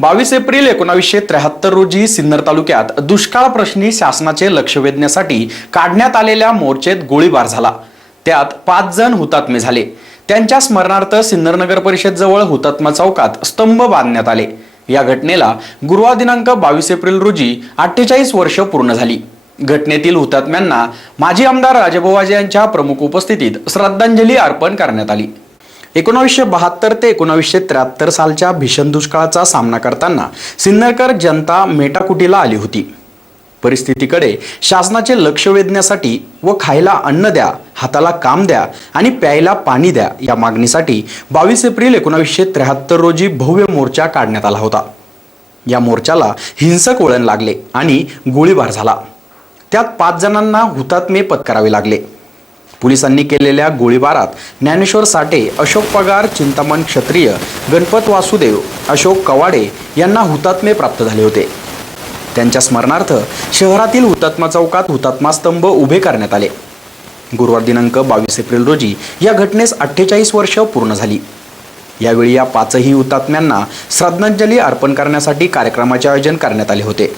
बावीस एप्रिल एकोणावीसशे त्र्याहत्तर रोजी सिन्नर तालुक्यात दुष्काळ प्रश्नी शासनाचे लक्ष वेधण्यासाठी काढण्यात आलेल्या मोर्चेत गोळीबार झाला. त्यात पाच जण हुतात्मे झाले. त्यांच्या स्मरणार्थ सिन्नर नगर परिषद जवळ हुतात्मा चौकात स्तंभ बांधण्यात आले. या घटनेला गुरुवार दिनांक बावीस एप्रिल रोजी अठ्ठेचाळीस वर्ष पूर्ण झाली. घटनेतील हुतात्म्यांना माजी आमदार राजभोवाजे यांच्या प्रमुख उपस्थितीत श्रद्धांजली अर्पण करण्यात आली. एकोणावीसशे बहात्तर ते एकोणावीसशे त्र्याहत्तर सालच्या भीषण दुष्काळाचा सामना करताना सिन्नरकर जनता मेटाकुटीला आली होती. परिस्थितीकडे शासनाचे लक्ष वेधण्यासाठी व खायला अन्न द्या हाताला काम द्या आणि प्यायला पाणी द्या या मागणीसाठी बावीस एप्रिल एकोणावीसशे त्र्याहत्तर रोजी भव्य मोर्चा काढण्यात आला होता. या मोर्चाला हिंसक वळण लागले आणि गोळीबार झाला. त्यात पाच जणांना हुतात्मे पत्करावे लागले. पोलिसांनी केलेल्या गोळीबारात ज्ञानेश्वर साठे अशोक पगार चिंतामण क्षत्रिय गणपत वासुदेव अशोक कवाडे यांना हुतात्मे प्राप्त झाले होते. त्यांच्या स्मरणार्थ शहरातील हुतात्मा चौकात हुतात्मा स्तंभ उभे करण्यात आले. गुरुवार दिनांक बावीस एप्रिल रोजी या घटनेस अठ्ठेचाळीस वर्ष पूर्ण झाली. यावेळी या पाचही हुतात्म्यांना श्रद्धांजली अर्पण करण्यासाठी कार्यक्रमाचे आयोजन करण्यात आले होते.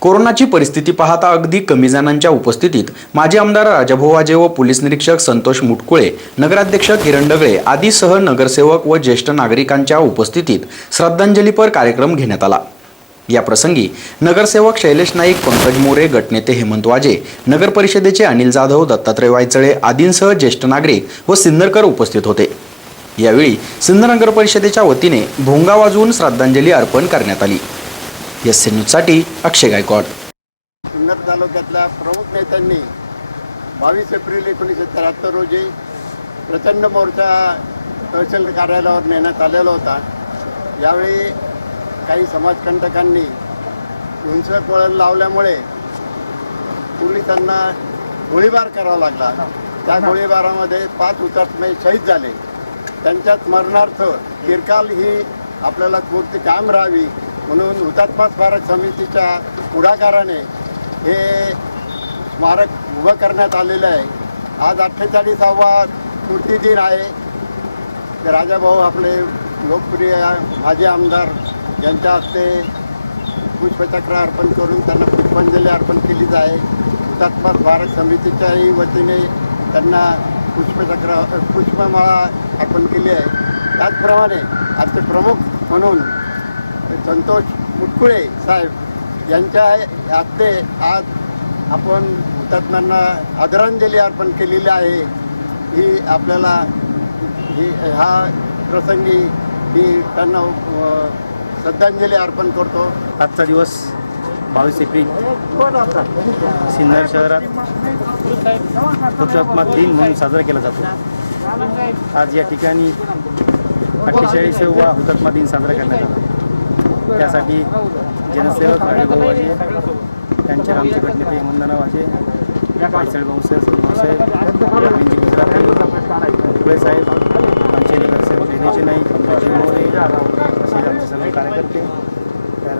कोरोनाची परिस्थिती पाहता अगदी कमी जणांच्या उपस्थितीत माजी आमदार राजाभोवाजे व पोलीस निरीक्षक संतोष मुटकुळे नगराध्यक्ष किरण डगळे आदीसह नगरसेवक व ज्येष्ठ नागरिकांच्या उपस्थितीत श्रद्धांजलीपर कार्यक्रम घेण्यात आला. या प्रसंगी नगरसेवक शैलेश नाईक पंकज मोरे गटनेते हेमंत वाजे नगर परिषदेचे अनिल जाधव दत्तात्रय वायचळे आदींसह ज्येष्ठ नागरिक व सिन्नरकर उपस्थित होते. यावेळी सिन्नर नगर परिषदेच्या वतीने भोंगा वाजवून श्रद्धांजली अर्पण करण्यात आली. एस न्यूजसाठी अक्षय गायकवाड. सिन्नर तालुक्यातल्या प्रमुख नेत्यांनी बावीस एप्रिल एकोणीसशे त्र्याहत्तर रोजी प्रचंड मोर्चा तहसील कार्यालयावर नेण्यात आलेला होता. यावेळी काही समाजकंटकांनी हिंसक वळण लावल्यामुळे पोलिसांना गोळीबार करावा लागला. त्या गोळीबारामध्ये पाच हुतात्मे शहीद झाले. त्यांच्या स्मरणार्थ किरकाल ही आपल्याला कोणती कायम राहावी म्हणून हुतात्मा स्मारक समितीच्या पुढाकाराने हे स्मारक उभं करण्यात आलेलं आहे. आज अठ्ठेचाळीसावा स्मृती दिन आहे राजाभाऊ आपले लोकप्रिय माजी आमदार यांच्या हस्ते पुष्पचक्र अर्पण करून त्यांना पुष्पांजली अर्पण केली आहे हुतात्मा स्मारक समितीच्याही वतीने त्यांना पुष्पचक्र पुष्पमाळा अर्पण केली आहे. त्याचप्रमाणे आजचे प्रमुख म्हणून संतोष मुटकुळे साहेब यांच्या हस्ते आज आपण हुतात्म्यांना आदरांजली अर्पण केलेली आहे. ही आपल्याला ही हा प्रसंगी ही त्यांना श्रद्धांजली अर्पण करतो. आजचा दिवस बावीस एप्रिल सिन्नर शहरात हुतात्मा दिन म्हणून साजरा केला जातो. आज या ठिकाणी अठ्ठेचाळीसावा हुतात्मा दिन साजरा करण्यात आला. त्यासाठी जनसेवक हरिभाऊ वाजे त्यांच्या आमचे गटनेते हेमंतना वाजे वायचळ भाऊसाहेब भाऊसाहेब अरविंद गुजराती फुळे साहेब आमचे नगरसेवक शैलेश नाईक मोरे असे आमचे सगळे कार्यकर्ते. तर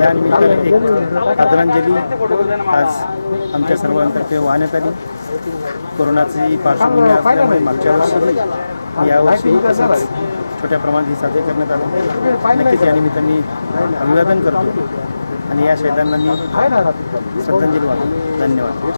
या निमित्ताने एक आदरांजली. आज आमच्या सर्वांतर्फे वाहण्यात आली. कोरोनाची पार्श्वभूमी असल्यामुळे मागच्या वर्षी यावर्षी तसंच. छोट्या प्रमाणात ही साजरी करण्यात आली. नक्कीच या निमित्ताने अभिवादन करतो. आणि या शहीदांना मी श्रद्धांजली वाहतो. धन्यवाद.